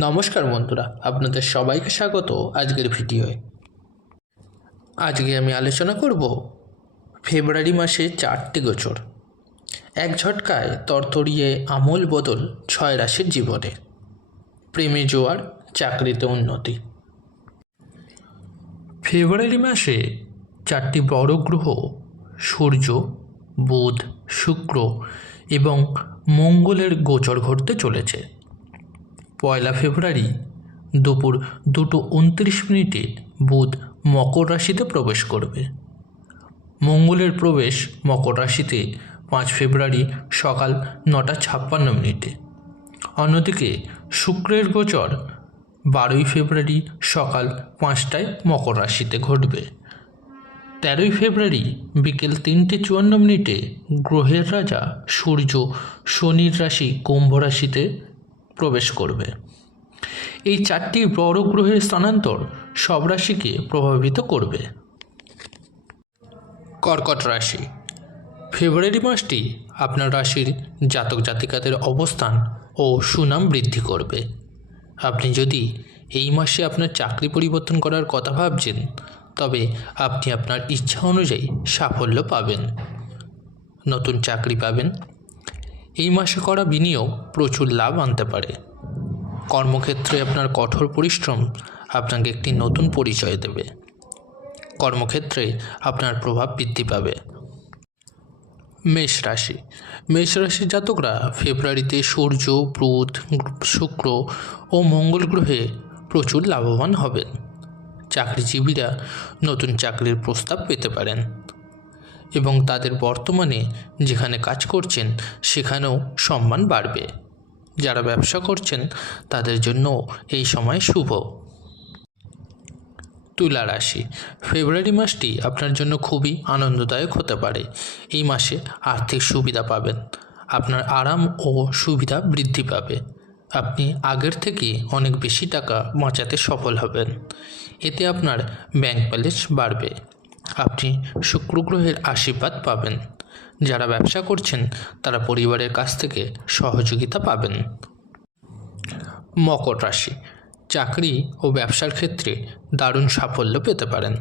নমস্কার বন্ধুরা, আপনাদের সবাইকে স্বাগত আজকের ভিডিওয়। আজকে আমি আলোচনা করব ফেব্রুয়ারি মাসে 4টি গোচর, এক ঝটকায় তরতরিয়ে আমূল বদল 6 রাশির জীবনে। প্রেমে জোয়ার, চাকরিতে উন্নতি। ফেব্রুয়ারি মাসে 4টি বড় গ্রহ সূর্য, বুধ, শুক্র এবং মঙ্গলের গোচর ঘটতে চলেছে। 1 ফেব্রুয়ারি দুপুর 2:29 বুধ মকর রাশিতে প্রবেশ করবে। মঙ্গলের প্রবেশ মকর রাশিতে 5 ফেব্রুয়ারি সকাল 9:56। অন্যদিকে শুক্রের গোচর 12 ফেব্রুয়ারি সকাল 5টায় মকর রাশিতে ঘটবে। 13 ফেব্রুয়ারি বিকেল 3:54 গ্রহের রাজা সূর্য শনির রাশি কুম্ভ রাশিতে প্রবেশ করবে। এই 4টি বড় গ্রহের স্থানান্তর সব রাশিকে প্রভাবিত করবে। কর্কট রাশি। ফেব্রুয়ারি মাসটি আপনার রাশির জাতক জাতিকাদের অবস্থান ও সুনাম বৃদ্ধি করবে। আপনি যদি এই মাসে আপনার চাকরি পরিবর্তন করার কথা ভাবছেন, তবে আপনি আপনার ইচ্ছা অনুযায়ী সাফল্য পাবেন, নতুন চাকরি পাবেন। এই মাসে করা বিনিয়োগ প্রচুর লাভ আনতে পারে। কর্মক্ষেত্রে আপনার কঠোর পরিশ্রম আপনাকে একটি নতুন পরিচয় দেবে। কর্মক্ষেত্রে আপনার প্রভাব বৃদ্ধি পাবে। মেষ রাশি। মেষ রাশির জাতকরা ফেব্রুয়ারিতে সূর্য, বুধ, শুক্র ও মঙ্গল গ্রহে প্রচুর লাভবান হবেন। চাকরিজীবীরা নতুন চাকরির প্রস্তাব পেতে পারেন এবং তাদের বর্তমানে যেখানে কাজ করছেন সেখানেও সম্মান বাড়বে। যারা ব্যবসা করছেন তাদের জন্য এই সময় শুভ। তুলা রাশি। ফেব্রুয়ারি মাসটি আপনার জন্য খুবই আনন্দদায়ক হতে পারে। এই মাসে আর্থিক সুবিধা পাবেন, আপনার আরাম ও সুবিধা বৃদ্ধি পাবে। আপনি আগের থেকে অনেক বেশি টাকা বাঁচাতে সফল হবেন। এতে আপনার ব্যাংক ব্যালেন্স বাড়বে। আপনি শুক্র গ্রহের আশীর্বাদ পাবেন। যারা ব্যবসা করছেন তারা পরিবারের কাছ থেকে সহযোগিতা পাবেন। মকর রাশি। চাকরি ও ব্যবসার ক্ষেত্রে দারুণ সাফল্য পেতে পারেন।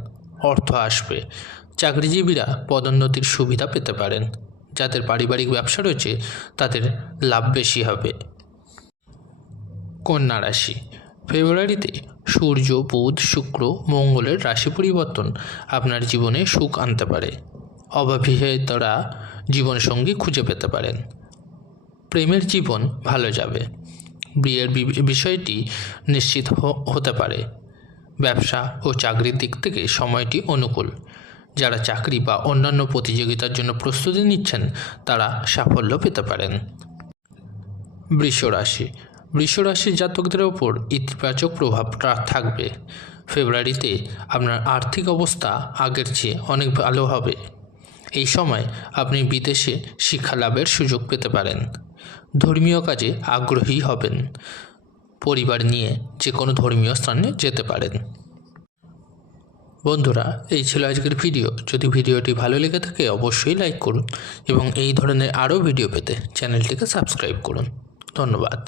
অর্থ আসবে। চাকরিজীবীরা পদোন্নতির সুবিধা পেতে পারেন। যাদের পারিবারিক ব্যবসা রয়েছে তাদের লাভ বেশি হবে। কন্যা রাশি। ফেব্রুয়ারিতে সূর্য, বুধ, শুক্র, মঙ্গলের রাশি পরিবর্তন আপনার জীবনে সুখ আনতে পারে। অবিবাহিতরা জীবনসঙ্গী খুঁজে পেতে পারেন। প্রেমের জীবন ভালো যাবে। বিয়ের বিষয়টি নিশ্চিত হতে পারে। ব্যবসা ও চাকরির দিক থেকে সময়টি অনুকূল। যারা চাকরি বা অন্যান্য প্রতিযোগিতার জন্য প্রস্তুতি নিচ্ছেন তারা সাফল্য পেতে পারেন। বৃষ রাশি। বৃষ রাশির জাতকদের ওপর ইতিবাচক প্রভাব থাকবে। ফেব্রুয়ারিতে আপনার আর্থিক অবস্থা আগের চেয়ে অনেক ভালো হবে। এই সময় আপনি বিদেশে শিক্ষা লাভের সুযোগ পেতে পারেন। ধর্মীয় কাজে আগ্রহী হবেন। পরিবার নিয়ে যে কোনো ধর্মীয় স্থানে যেতে পারেন। বন্ধুরা, এই ছিল আজকের ভিডিও। যদি ভিডিওটি ভালো লেগে থাকে অবশ্যই লাইক করুন এবং এই ধরনের আরও ভিডিও পেতে চ্যানেলটিকে সাবস্ক্রাইব করুন। ধন্যবাদ।